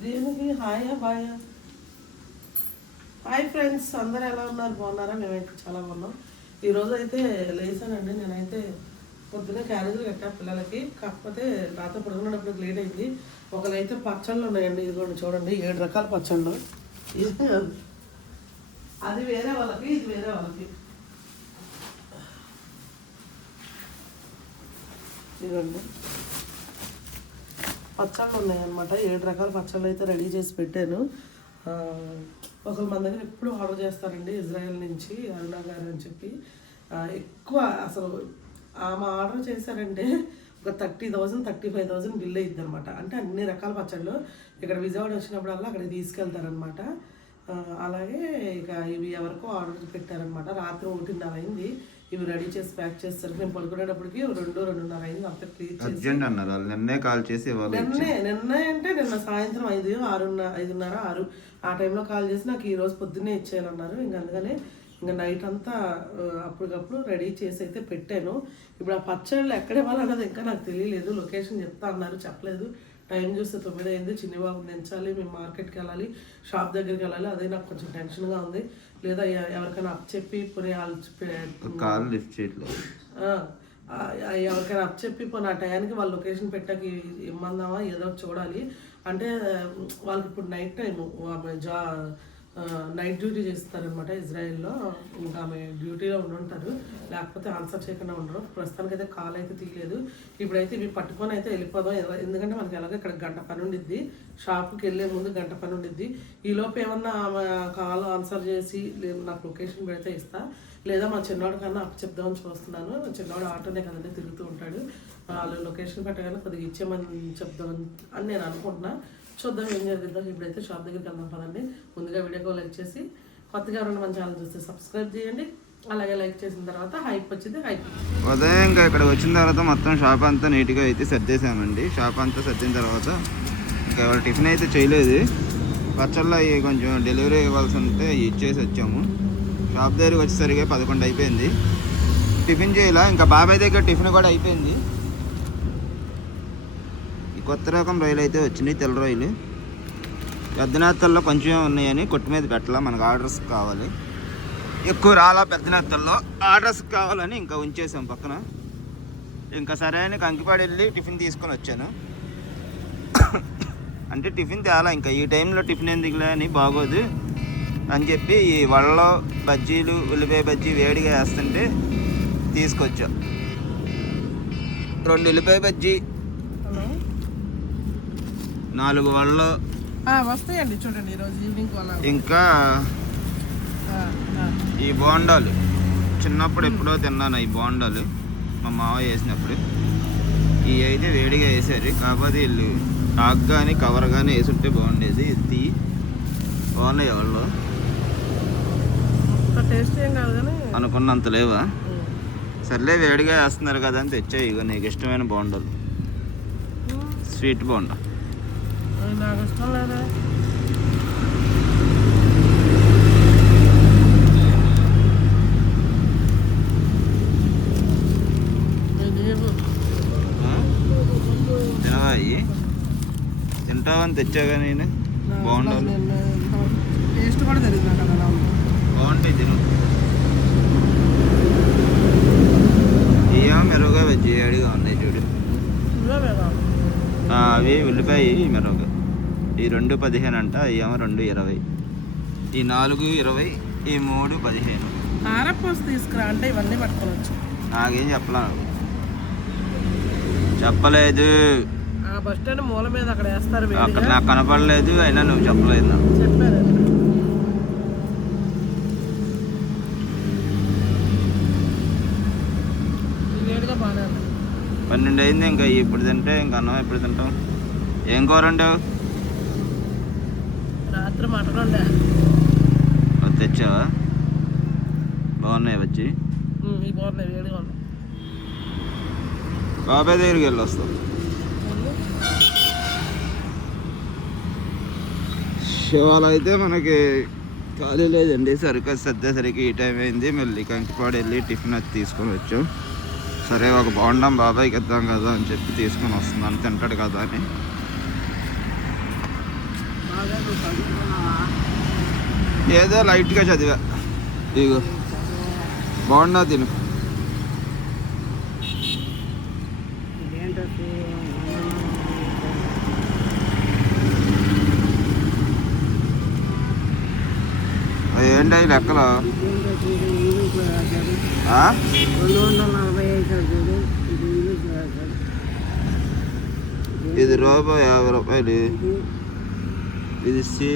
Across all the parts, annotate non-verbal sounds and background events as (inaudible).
దీనికి? హాయా బాయా hi friends అందరు ఎలా ఉన్నారు? బాగున్నారా? మేమైతే చాలా బాగున్నాం. ఈరోజు అయితే లేచానండి. నేనైతే పొద్దున్న క్యారేజీలు కట్టా పిల్లలకి. కాకపోతే నాతో పడుకున్నప్పుడు లేట్ అయింది. ఒకలైతే పచ్చళ్ళు ఉన్నాయండి. ఇదిగోండి చూడండి. ఏడు రకాల పచ్చళ్ళు. అది వేరే వాళ్ళకి ఇది వేరే వాళ్ళకి. ఇదిగోండి. పచ్చళ్ళు ఉన్నాయన్నమాట ఏడు రకాల పచ్చళ్ళు అయితే రెడీ చేసి పెట్టాను. ఒకరు మన దగ్గర ఎప్పుడు ఆర్డర్ చేస్తారండి ఇజ్రాయెల్ నుంచి అరుణ గారు అని చెప్పి. ఎక్కువ అసలు ఆమె ఆర్డర్ చేశారంటే ఒక thirty thousand thirty five thousand bill అయ్యిద్ది అనమాట అంటే అన్ని రకాల పచ్చళ్ళు ఇక్కడ విజయవాడ వచ్చినప్పుడల్లా అక్కడికి తీసుకెళ్తారనమాట అలాగే ఇక ఇవి ఎవరికో ఆర్డర్ పెట్టారనమాట రాత్రి ఒకటిన్నర అయింది. ఇవి రెడీ చేసి ప్యాక్ చేస్తారు. నేను పడుకునేటప్పటికి రెండు రెండున్నర అయింది. అంత చేసి అర్జెంట్ అన్నారు. వాళ్ళు నిన్నే కాల్ చేసి ఇవ్వాలి నిన్నే నిన్న అంటే నిన్న సాయంత్రం ఐదు ఆరున్న ఐదున్నర ఆరు. ఆ టైంలో కాల్ చేసి నాకు ఈ రోజు పొద్దున్నే ఇచ్చేయాలన్నారు. ఇంకా అందుకనే ఇంకా నైట్ అంతా అప్పటికప్పుడు రెడీ చేసి అయితే పెట్టాను. ఇప్పుడు ఆ పచ్చళ్ళు ఎక్కడ ఇవ్వాలన్నది ఇంకా నాకు తెలియలేదు. లొకేషన్ చెప్తా అన్నారు. చెప్పలేదు. టైం చూస్తే తొమ్మిది అయింది. చిన్నబాబు దించాలి. మేము మార్కెట్కి వెళ్ళాలి. షాప్ దగ్గరికి వెళ్ళాలి. అదే నాకు కొంచెం టెన్షన్గా ఉంది. లేదా ఎవరికైనా అప్ చెప్పి పోనీ వాళ్ళు కాల్ లిఫ్ట్ చేయట్లేదు. ఎవరికైనా అప్ చెప్పి పోనీ ఆ టయానికి వాళ్ళ లొకేషన్ పెట్టాక ఇమ్మందామా? ఏదో చూడాలి. అంటే వాళ్ళకి ఇప్పుడు నైట్ టైం జా నైట్ డ్యూటీ చేస్తారనమాట ఇజ్రాయెల్లో. ఇంకా ఆమె డ్యూటీలో ఉండుంటారు. లేకపోతే ఆన్సర్ చేయకుండా ఉండరు. ప్రస్తుతానికి అయితే కాల్ అయితే తీయలేదు. ఇప్పుడైతే ఇవి పట్టుకొని అయితే వెళ్ళిపోదాం. ఎందుకంటే మనకి ఎలాగో ఇక్కడ గంట పని ఉండిద్ది. షాప్కి వెళ్ళే ముందు గంట పని ఉండిద్ది. ఈలోపు ఏమన్నా ఆమె కాల్ ఆన్సర్ చేసి లేదు నాకు లొకేషన్ పెడితే ఇస్తా. లేదా మా చిన్నవాడు కన్నా అప్పు చెప్దామని చూస్తున్నాను. చిన్నవాడు ఆటోనే కదండి తిరుగుతూ ఉంటాడు. వాళ్ళు లొకేషన్ పెట్టగానే కొద్దిగా ఇచ్చేమని చెప్దామని అని నేను అనుకుంటున్నాను చూద్దాం ఏం జరిగిద్దాం ఇప్పుడైతే షాప్ దగ్గరికి వెళ్దాం పదండి. ముందుగా వీడియో లైక్ చేసి కొత్తగా ఎవరైనా మన ఛానల్ చూస్తే సబ్స్క్రైబ్ చేయండి. అలాగే లైక్ చేసిన తర్వాత హైప్ వచ్చింది హైప్ ఉదయం ఇంకా ఇక్కడ వచ్చిన తర్వాత మొత్తం షాప్ అంతా నీట్గా అయితే సర్దేశామండి షాప్ అంతా సర్దిన తర్వాత ఇంకా టిఫిన్ అయితే చేయలేదు. పచ్చళ్ళు అవి కొంచెం డెలివరీ ఇవ్వాల్సి ఉంటే ఇచ్చేసి వచ్చాము. షాప్ దగ్గరికి వచ్చేసరికి పదకొండు అయిపోయింది. టిఫిన్ చేయాల? ఇంకా బాబాయ్ దగ్గర టిఫిన్ కూడా అయిపోయింది. కొత్త రకం రైలు అయితే వచ్చినాయి తెల్ల రొయ్యలు పెద్దనాథల్లో కొంచెం ఉన్నాయని కొట్టు మీద పెట్టాల మనకు ఆర్డర్స్ కావాలి. ఎక్కువ రాలా పెద్దనాథల్లో ఆర్డర్స్ కావాలని ఇంకా ఉంచేసాం పక్కన. ఇంకా సరే అని కంకిపాడు వెళ్ళి టిఫిన్ తీసుకొని వచ్చాను. అంటే టిఫిన్ తేలా ఇంకా ఈ టైంలో టిఫిన్ ఎందుకులే అని బాగోదు అని చెప్పి ఈ వడలో బజ్జీలు ఉల్లిపాయ బజ్జీ వేడిగా వేస్తుంటే తీసుకొచ్చా. రెండు ఉల్లిపాయ బజ్జీ నాలుగు వడలు వస్తాయండి చూడండి ఈరోజు ఈవినింగ్ ఇంకా ఈ బోండాలు. చిన్నప్పుడు ఎప్పుడో తిన్నాను ఈ బోండాలు. మా మావ వేసినప్పుడు. ఈ అయితే వేడిగా వేసారు. కాకపోతే వీళ్ళు ఆకు కానీ కవర్ కానీ వేసుంటే బాగుండేది. ఇది తీ బాగున్నాయి వాళ్ళు. అనుకున్నంత లేవా? సర్లే వేడిగా వేస్తున్నారు కదా అని తెచ్చాయి. ఇక నీకు ఇష్టమైన బోండాలు. స్వీట్ బోండా. అవి నాకు ఇష్టం లేదా లేవు ఆ? తినవా అయ్యి తింటావని తెచ్చాగా నేను బోండాలు టేస్ట్ కూడా తెలియదు నాకు అది ఎలా ఉందో. బాగుంటాయి తిను ఏమో మెరుగుగా వెజ్జి ఏడిగా ఉన్నాయి చూడు ఇవే వేదా? ఆ, అవి ఉల్లిపాయ మెరుగు ఈ రెండు పదిహేను అంట ఏమో రెండు ఇరవై. ఈ నాలుగు ఇరవై ఈ మూడు పదిహేను. కారపూస తీసుకురా అంటే ఇవన్నీ పట్టుకోవచ్చు నాకేం చెప్పలా. చెప్పలేదు. ఆ బస్ స్టాండ్ మూల మీద అక్కడ వేస్తారు అక్కడ నాకు కనపడలేదు అయినా నువ్వు చెప్పలేదు నాకు. చెప్పారు. పన్నెండు అయింది ఇంకా ఇప్పుడు తింటే ఇంకా అన్నం ఎప్పుడు తింటాం. ఏం కూర వండావు? ఉండే అది తెచ్చావా? బాగున్నాయి వచ్చి బాగున్నాయి వేడిగా ఉన్నాయి. బాబాయ్ దగ్గరికి వెళ్ళి వస్తాం. శివాల అయితే మనకి ఖాళీ లేదండి. సరిగ్గా సర్దేసరికి ఈ టైం అయింది. మళ్ళీ కంకిపాడు వెళ్ళి టిఫిన్ అది తీసుకొని వచ్చాం. సరే ఒక బాగుండం బాబాయ్కి ఇద్దాం కదా అని చెప్పి తీసుకొని వస్తున్నాను. తింటాడు కదా అని. ఏదో లైట్గా చదివా. ఇగో. బాగున్నా తిను. ఏంటి లెక్కలు? ఇది ఇది రూపాయి యాభై రూపాయలు. ఇది సి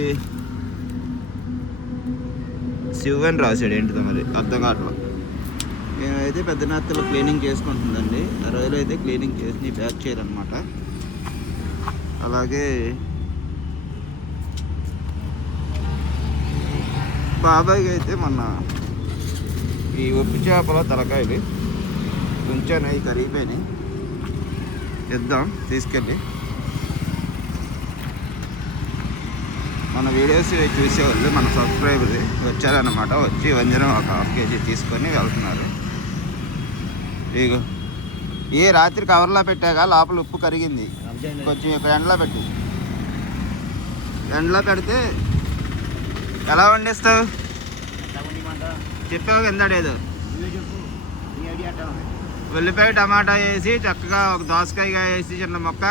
శివ్ అని రాశాడు ఏంటిదో మరి అర్థం కావట్లేదు నేనైతే పెద్ద నత్తలు క్లీనింగ్ చేసుకుంటుందండి ఆ రోజులు అయితే క్లీనింగ్ చేసి ప్యాక్ చేయాలన్నమాట అలాగే బాబాయ్ అయితే మొన్న ఈ ఉప్పు చేపల తలకాయలు కొంచెం అవి కరిగిపోయినాయి. ఇద్దాం తీసుకెళ్ళి. మన వీడియోస్ చూసేవాళ్ళు మన సబ్స్క్రైబర్ వచ్చారనమాట వచ్చి వంజనం ఒక హాఫ్ కేజీ తీసుకొని వెళ్తున్నారు. ఇగో ఏ రాత్రి కవర్లో పెట్టాక లోపల ఉప్పు కరిగింది. కొంచెం ఇక్కడ ఎండలో పెట్టి. ఎండలో పెడితే ఎలా వండిస్తావు? చెప్పావు కిందడేదో ఉల్లిపాయ టమాటా వేసి చక్కగా ఒక దోసకాయ వేసి చిన్న మొక్క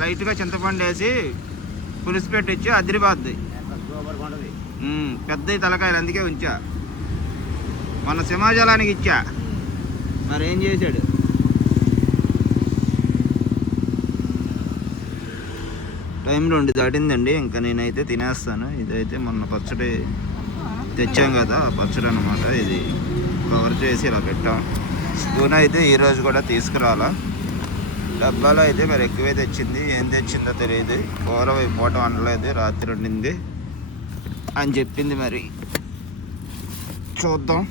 లైట్గా చింతపండు వేసి పులుసు పెట్టించి అదిరిపోద్ది. ఉమ్, పెద్ద తలకాయలు అందుకే ఉంచా. మన సింహాచలానికి ఇచ్చా. మరి ఏం చేశాడు? టైం రెండు దాటిందండి. ఇంకా నేనైతే తినేస్తాను. ఇదైతే మొన్న పచ్చడి తెచ్చాం కదా ఆ పచ్చడి అనమాట ఇది కవర్ చేసి ఇలా పెట్టాం. స్పూన్ అయితే ఈరోజు కూడా తీసుకురాలా. డబ్బాలో అయితే మరి ఎక్కువే తెచ్చింది. ఏం తెచ్చిందో తెలియదు. కూర పూట వండలేదు రాత్రి వండింది అని చెప్పింది మరి. చూద్దాం.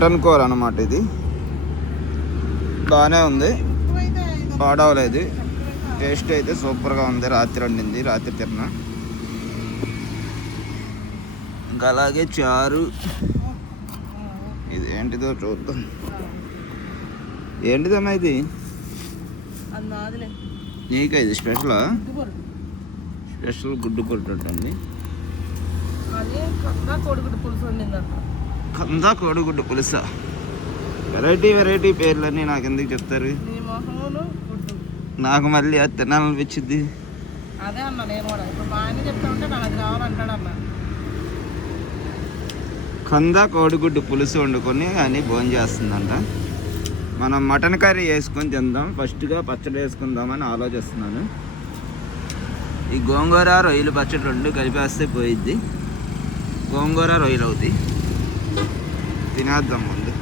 మటన్ కూర అన్నమాట ఇది. బాగానే ఉంది. పాడవలేదు. టేస్ట్ అయితే సూపర్గా ఉంది. రాత్రి వండింది. రాత్రి తిన్నా. ఇంకా అలాగే చారు. ఇది ఏంటిదో చూద్దాం. ఏంటిదమ్మా ఇది? నీకా ఇది స్పెషలా. స్పెషల్ గుడ్డు కొత్త కోడిగుడ్డు పులుసు వండిందంట. కందా కోడిగుడ్డు పులుసా. వెరైటీ వెరైటీ పేర్లన్నీ నాకు ఎందుకు చెప్తారు నాకు మళ్ళీ అది తినాలనిపించింది. అదే అన్న నేను కూడా. ఇప్పుడు మా ఆయన చెప్తా ఉంటే నాకు అన్న కంద కోడిగుడ్డు పులుసు వండుకొని అని భోజనం చేస్తుందంట. మనం మటన్ కర్రీ వేసుకొని తిందాం. ఫస్ట్గా పచ్చడి వేసుకుందామని ఆలోచిస్తున్నాను. ఈ గోంగూర రొయ్యలు పచ్చడి రెండు కలిపేస్తే పోయిద్ది. గోంగూర రొయ్యలు అవుతాయి. తినేద్దాం ముందు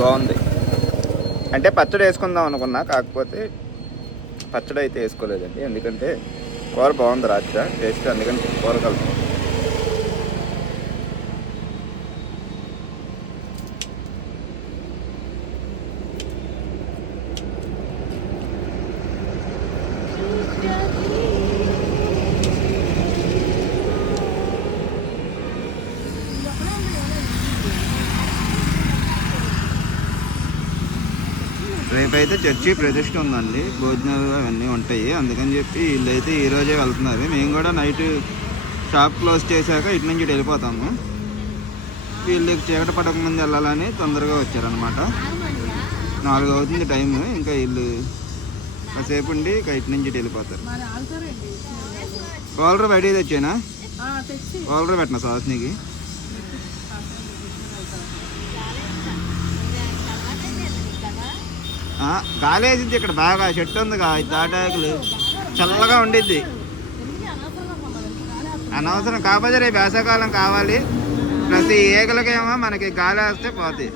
బాగుంది అంటే పచ్చడి వేసుకుందాం అనుకున్నా కాకపోతే పచ్చడి అయితే వేసుకోలేదండి. ఎందుకంటే కూర బాగుంది రాత్రి టేస్ట్ అందుకని కూర కలుపు రేపైతే చర్చి ప్రతిష్ట ఉందండి. భోజనాలు అవన్నీ ఉంటాయి. అందుకని చెప్పి వీళ్ళైతే ఈ రోజే వెళ్తున్నారు. మేము కూడా నైట్ షాప్ క్లోజ్ చేశాక ఇటు నుంచి ఇటు వెళ్ళిపోతాము. వీళ్ళకి చీకటి పడక ముందు వెళ్ళాలని తొందరగా వచ్చారనమాట నాలుగు అవుతుంది టైం ఇంకా వీళ్ళు కాసేపు ఉండి ఇక ఇటు నుంచి ఇటు వెళ్ళిపోతారు. కోలర్ బయటికి తెచ్చానా? కోలర్ పెట్టిన సాస్నికి గాలేసింది ఇక్కడ బాగా చెట్టు ఉందిగా ఈ తాటాకులు చల్లగా ఉండిద్ది. అనవసరం కాకపోతే రేపు వేసవకాలం కావాలి. ప్రతి ఏగలకేమో మనకి గాలి వేస్తే పోతుంది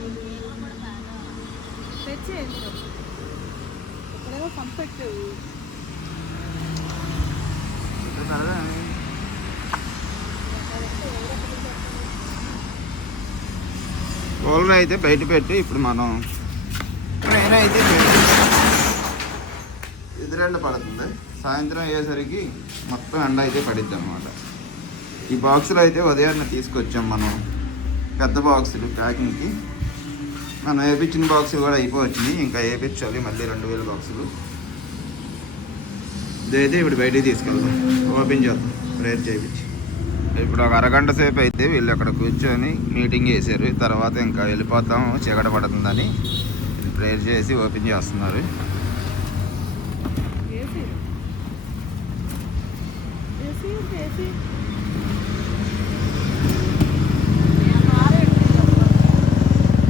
కూలర్ అయితే బయట పెట్టి ఇప్పుడు మనం ట్రైన్ అయితే ఎదురెండ పడుతుంది. సాయంత్రం అయ్యేసరికి మొత్తం ఎండ అయితే పడిద్ది అనమాట ఈ బాక్సులు అయితే ఉదయాన్నే తీసుకొచ్చాం మనం. పెద్ద బాక్సులు ప్యాకింగ్కి. మనం వేపించిన బాక్సులు కూడా అయిపోవచ్చినాయి ఇంకా వేపించాలి మళ్ళీ రెండు వేల బాక్సులు. ఇదైతే ఇప్పుడు బయటికి తీసుకెళ్దాం. ఓపెన్ చేద్దాం. ప్రేయర్ చేయించి. ఇప్పుడు ఒక అరగంట సేపు అయితే వీళ్ళు అక్కడ కూర్చొని మీటింగ్ చేశారు. తర్వాత ఇంకా వెళ్ళిపోతాం చీకట పడుతుందని. ప్రేయర్ చేసి ఓపెన్ చేస్తున్నారు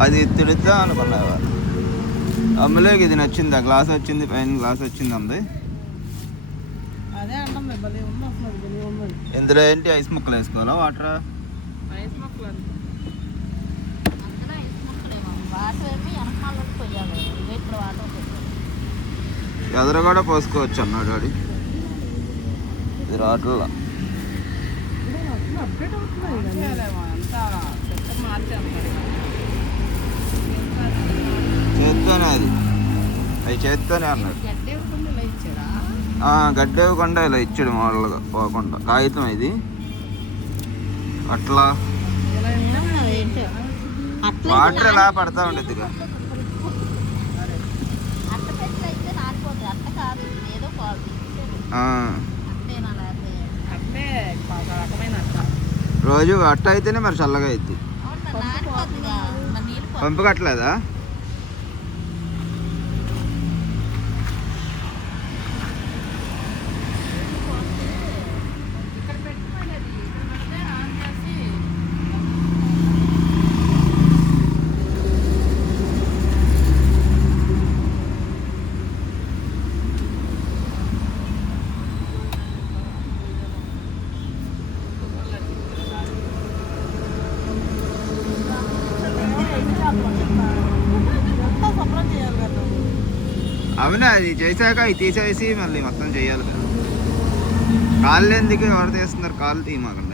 అది తిడుద్దా అనుకున్నారు అమ్మలోకి ఇది నచ్చింది ఆ గ్లాస్ వచ్చింది పైన గ్లాస్ వచ్చింది అంది. ఇందులో ఏంటి? ఐస్ ముక్కలు వేసుకోవాలా వాటర్? ఐస్ మొక్కలు అండి ఎదురు కూడా పోసుకోవచ్చు అన్నాడు వాడి ఇది రావట్లా చేత్తోనే అది. అవి చేత్తోనే అన్నాడు. ఆ, ఇవ్వకుండా ఇలా ఇచ్చాడు మామూలుగా పోకుండా. కాగితం ఇది. అట్లా. వాటర్ ఎలా పడతా ఉండేది రోజు అట్ట అయితేనే మరి చల్లగా అయింది పంపు కట్టలేదా ఇక్కడ పెట్టుకోలేదు ఇక్కడ పెడితే ఆన్ చేసి శుభ్రం చేయాలి కదా అవునా అది చేశాక ఇది తీసేసి మళ్ళీ మొత్తం చేయాలి. కదా కాళ్ళు ఎందుకు ఎవరు తీస్తున్నారు? కాళ్ళు తీయమాకండి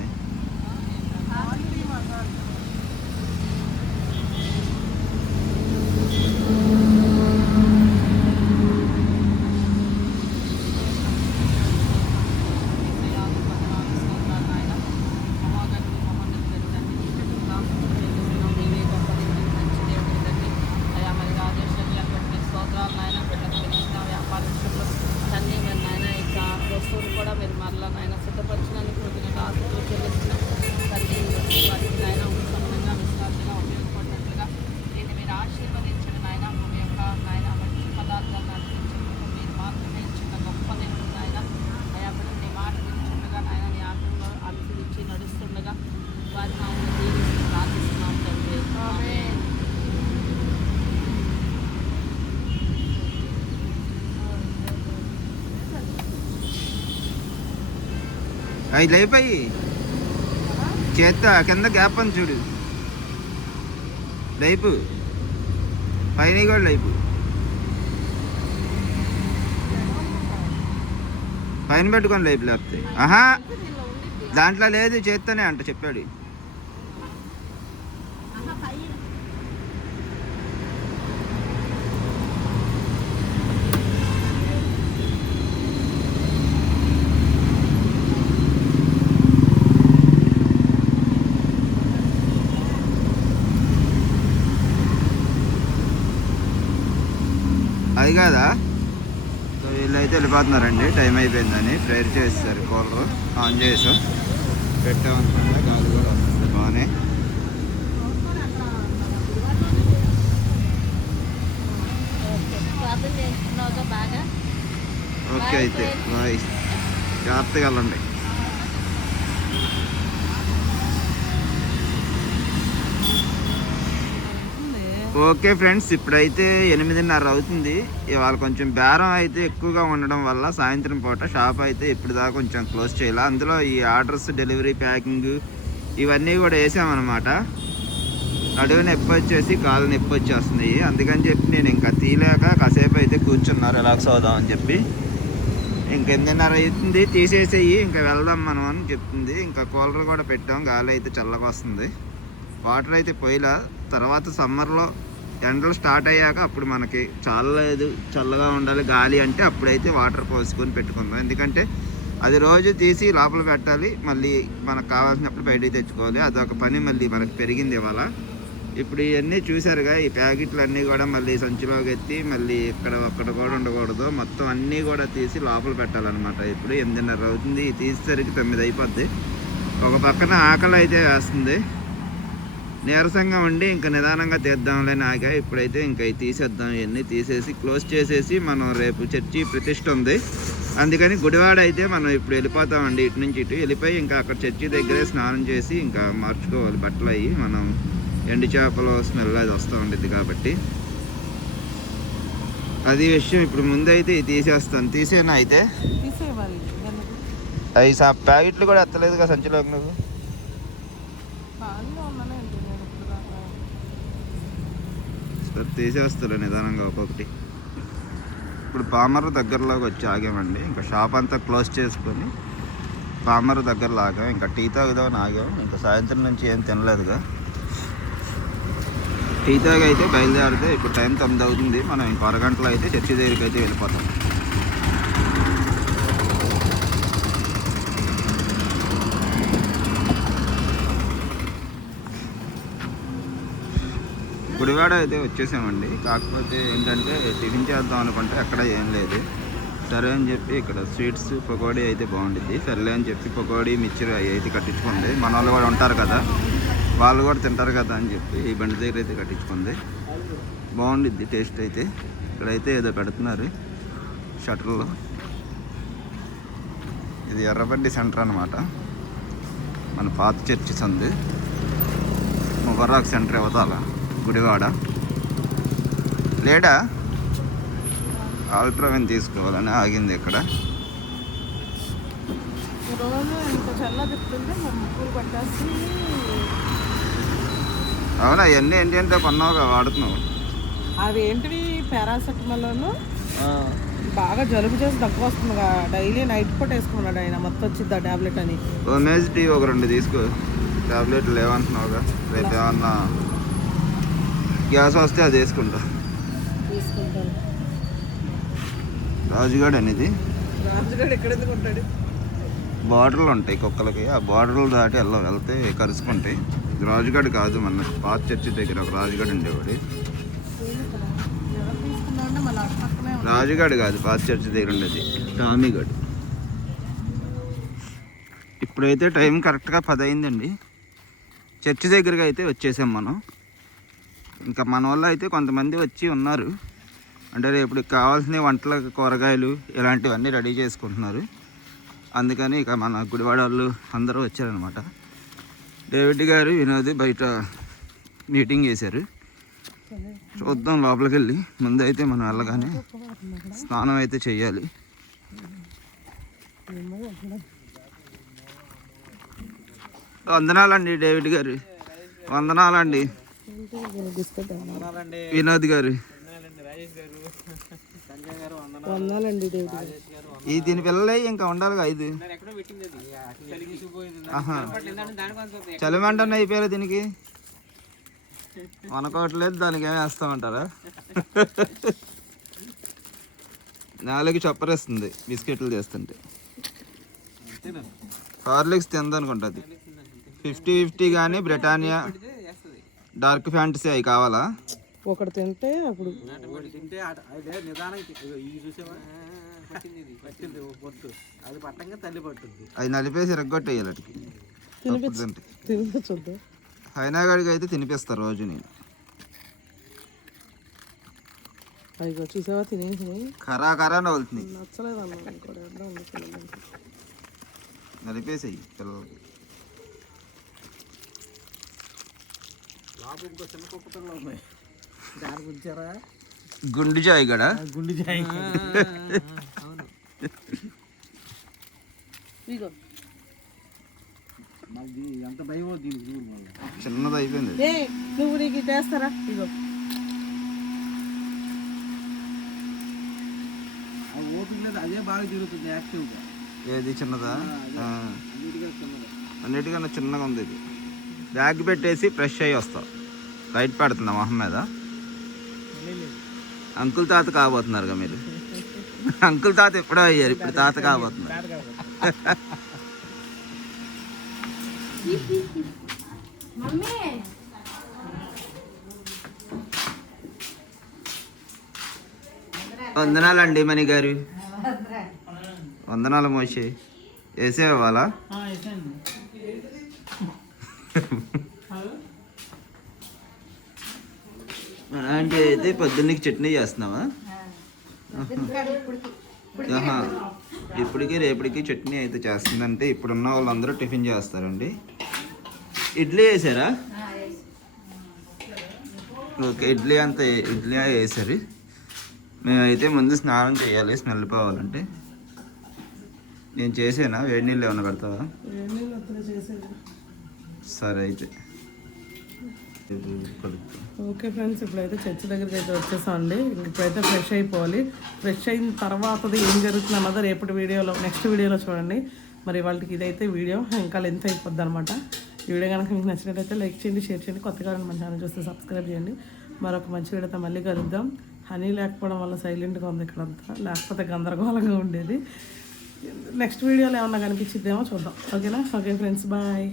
అవి లేపాయి. చేత్తా కింద గ్యాప్ అని చూడు. లైపు. పైన కూడా లైపు. పైన పెట్టుకొని లైపు లేకపోతే ఆహా! దాంట్లో లేదు చేత్తనే అంట చెప్పాడు అది కాదా సో వీళ్ళైతే వెళ్ళిపోతున్నారండి. టైం అయిపోయిందని ప్రేయర్ చేస్తారు కూలర్ ఆన్ చేసాం. పెట్టామనుకున్నా గాలి కూడా వస్తుంది. బాగానే ఓకే అయితే. బాయ్ జాగ్రత్తగా వెళ్ళండి. ఓకే ఫ్రెండ్స్ ఇప్పుడైతే ఎనిమిదిన్నర అవుతుంది. ఇవాళ కొంచెం బేరం అయితే ఎక్కువగా ఉండడం వల్ల సాయంత్రం పూట షాప్ అయితే ఇప్పుడు దాకా కొంచెం క్లోజ్ చేయాలి. అందులో ఈ ఆర్డర్స్ డెలివరీ ప్యాకింగ్ ఇవన్నీ కూడా వేసామన్నమాట. నడువు నొప్పి వచ్చేసి కాలు నొప్పి వచ్చేస్తుంది. అందుకని చెప్పి నేను ఇంకా తీయలేక కాసేపు అయితే కూర్చున్నా రిలాక్స్ అవుదాం అని చెప్పి. ఇంకెందున్నర అవుతుంది. తీసేసేయి ఇంకా వెళ్దాం మనం అని చెప్తుంది. ఇంకా కూలర్ కూడా పెట్టాం. గాలి అయితే చల్లగా వస్తుంది. వాటర్ అయితే పోయిలా. తర్వాత సమ్మర్లో ఎండలు స్టార్ట్ అయ్యాక అప్పుడు మనకి చల్లలేదు చల్లగా ఉండాలి గాలి అంటే అప్పుడైతే వాటర్ పోసుకొని పెట్టుకుందాం. ఎందుకంటే అది రోజు తీసి లోపల పెట్టాలి మళ్ళీ మనకు కావాల్సినప్పుడు బయటికి తెచ్చుకోవాలి. అదొక పని మళ్ళీ మనకు పెరిగింది ఇవాళ. ఇప్పుడు ఇవన్నీ చూసారుగా ఈ ప్యాకెట్లు అన్నీ కూడా మళ్ళీ సంచిలోకి ఎత్తి మళ్ళీ ఇక్కడ ఒక్కడ కూడా ఉండకూడదు. మొత్తం అన్నీ కూడా తీసి లోపల పెట్టాలన్నమాట. ఇప్పుడు ఎనిమిదిన్నర అవుతుంది తీసేసరికి తొమ్మిది అయిపోద్ది. ఒక పక్కన ఆకలి అయితే వేస్తుంది. నీరసంగా ఉండి ఇంకా నిదానంగా తీద్దాంలే నాగా ఇప్పుడైతే ఇంకా తీసేద్దాం. ఇవన్నీ తీసేసి క్లోజ్ చేసేసి మనం రేపు చర్చి ప్రతిష్ట ఉంది. అందుకని గుడివాడ అయితే మనం ఇప్పుడు వెళ్ళిపోతామండి. ఇటు నుంచి ఇటు వెళ్ళిపోయి ఇంకా అక్కడ చర్చి దగ్గరే స్నానం చేసి ఇంకా మార్చుకోవాలి. బట్టలు అయ్యి మనం ఎండు చేపల స్మెల్ అది వస్తూ ఉండిద్ది కాబట్టి. అది విషయం ఇప్పుడు ముందైతే తీసేస్తాను. తీసేనా అయితే? అవి ప్యాకెట్లు కూడా ఎత్తలేదుగా సంచిలోకి నువ్వు ఖాళీగా ఉన్నానే ఏంటి నేను ఇప్పుడు దాకా తీసేస్తారు నిదానంగా ఒక్కొక్కటి. ఇప్పుడు పామర్ దగ్గరలోకి వచ్చి ఆగామండి. ఇంకా షాప్ అంతా క్లోజ్ చేసుకొని పామర్ దగ్గరలో ఆగాం. ఇంకా టీ తాగుదామని ఆగాం. ఇంకా సాయంత్రం నుంచి ఏం తినలేదుగా. టీ తాగి అయితే బయలుదేరితే ఇప్పుడు టైం తొమ్మిది అవుతుంది. మనం ఇంకో అరగంటలో అయితే చర్చి దగ్గరికి అయితే వెళ్ళిపోతాం. గుడివాడ అయితే వచ్చేసామండి. కాకపోతే ఏంటంటే టిఫిన్ చేద్దాం అనుకుంటే అక్కడ ఏం లేదు. సరే అని చెప్పి ఇక్కడ స్వీట్స్ పకోడీ అయితే బాగుంటుంది సర్లే అని చెప్పి పకోడీ మిక్చర్ అవి అయితే కట్టించుకుంది. మన వాళ్ళు కూడా ఉంటారు కదా. వాళ్ళు కూడా తింటారు కదా అని చెప్పి ఈ బండి దగ్గర అయితే కట్టించుకుంది. బాగుండిద్ది టేస్ట్ అయితే. ఇక్కడైతే ఏదో పెడుతున్నారు షటర్లో ఇది ఎర్రబండి సెంటర్ అనమాట మన పాత చర్చి సంది. ముబర్రాక్ సెంటర్ ఇవ్వతాలా? గుడివాడ. లేడా? ఆల్ట్రావెన్ తీసుకోవాలని ఆగింది ఇక్కడ. అవునా ఇవన్నీ ఏంటంటే కొన్నావుగా వాడుతున్నావు? అవి ఏంటివి? పారాసెటమాల్ను బాగా జలుబు చేసి దగ్గు వస్తుంది డైలీ నైట్ పూట వేసుకున్నాడు ఆయన మొత్తం వచ్చింది ఆ టాబ్లెట్ అని. ఓమేజ్ టీ ఒక రెండు తీసుకో. టాబ్లెట్లు లేవంటున్నావుగా రేపు ఏమన్నా గ్యాస్ వస్తే అది వేసుకుంటా. రాజుగాడు అనేది. బార్డర్లు ఉంటాయి కుక్కలకి. ఆ బార్డర్లు దాటి వెళ్ళ వెళ్తే కరుచుకుంటాయి. రాజుగాడు కాదు మన పాత చర్చి దగ్గర ఒక రాజుగాడు ఉండేవాడు. రాజుగాడు కాదు పాత చర్చి దగ్గర ఉండేది. టామీగాడు. ఇప్పుడైతే టైం కరెక్ట్గా పది అయిందండి చర్చి దగ్గరికి అయితే వచ్చేసాం మనం. ఇంకా మన వల్ల అయితే కొంతమంది వచ్చి ఉన్నారు. అంటే రేపు కావాల్సిన వంటల కూరగాయలు ఇలాంటివన్నీ రెడీ చేసుకుంటున్నారు. అందుకని ఇక మన గుడివాడ వాళ్ళు అందరూ వచ్చారనమాట డేవిడ్ గారు వినోద్ బయట మీటింగ్ చేశారు. చూద్దాం లోపలికి వెళ్ళి ముందు అయితే మనం వెళ్ళగానే స్నానం అయితే చెయ్యాలి. వందనాలండి డేవిడ్ గారు. వందనాలండి. వినోద్ గారు. ఈ దీని పిల్లలే ఇంకా ఉండాలిగా ఇది ఆహా. చలిమంటన్న అయిపోయారా దీనికి? వనకోవట్లేదు దానికి ఏమి వేస్తామంటారా? నాలుగు చప్పరేస్తుంది బిస్కెట్లు చేస్తుంటే. హార్లిక్స్ తిందనుకుంటుంది ఫిఫ్టీ ఫిఫ్టీ కానీ బ్రిటానియా. డార్క్ ఫ్యాంటసీ అవి కావాలా? ఒకటి తింటే అప్పుడు. అది నలిపేసి రెగ్గొట్టేయాలి వాటికి తప్పుడు తింటే. తిని చూద్దాం హైనాగాడికి అయితే తినిపిస్తా రోజు నేను. అయ్యో చూసావా? తినేసి కరా కరా నవ్వుతుంది నచ్చలేదు అన్న. నలిపేసేయి పిల్లలకి. గుండు జాయ్ గడ? గుండి జాయి. చిన్నది అయిపోయింది. ఏ నువ్వు నీకు చేస్తారా ఇగో. ఆ ఓపిక లేదు అదే బాగా తిరుగుతుంది యాక్టివ్గా. ఏది చిన్నదా? ఆ. అన్నిటిగా చిన్నది. అన్నిటికన్నా చిన్నగా ఉంది ఇది. బ్యాగ్ పెట్టేసి ఫ్రెష్ అయ్యి వస్తాం లైట్ పెడుతుందా మొహం మీద? అంకుల్ తాత కాబోతున్నారుగా మీరు. అంకుల్ తాత ఎప్పుడో అయ్యారు ఇప్పుడు తాత కాబోతున్నారు. వందనాలండి మణి గారు. వందనాలు. మోషి. వేసేవాళ్ళ (laughs) అంటే అయితే పొద్దున్నకి చట్నీ చేస్తున్నావా? ఆహా. ఇప్పటికి రేపటికి చట్నీ అయితే చేస్తుందంటే ఇప్పుడున్న వాళ్ళందరూ టిఫిన్ చేస్తారండి. ఇడ్లీ వేసారా? ఓకే ఇడ్లీ అంతా ఇడ్లీ వేసారు. మేమైతే ముందు స్నానం చేయాలి స్మెల్ పోవాలంటే. నేను చేసేనా? వేడి నీళ్ళు ఏమైనా పెడతావా? సరే అయితే. కలుపుతా ఓకే ఫ్రెండ్స్ ఇప్పుడైతే చర్చ్ దగ్గరికి అయితే వచ్చేసాం అండి ఇప్పుడైతే ఫ్రెష్ అయిపోవాలి. ఫ్రెష్ అయిన తర్వాతది ఏం జరుగుతుంది అన్నదో రేపటి వీడియోలో నెక్స్ట్ వీడియోలో చూడండి. మరి వాళ్ళకి ఇదైతే వీడియో ఇంకా లెంత్ అయిపోద్ది అనమాట ఈ వీడియో కనుక మీకు నచ్చినట్టయితే లైక్ చేయండి షేర్ చేయండి కొత్తగా మన ఛానల్ చూస్తే సబ్స్క్రైబ్ చేయండి. మరొక మంచి వీడియోతో మళ్ళీ కలుద్దాం. హనీ లేకపోవడం వల్ల సైలెంట్గా ఉంది ఇక్కడంతా. లేకపోతే గందరగోళంగా ఉండేది. నెక్స్ట్ వీడియోలో ఏమన్నా కనిపించిద్దేమో చూద్దాం. ఓకేనా ఓకే ఫ్రెండ్స్ బాయ్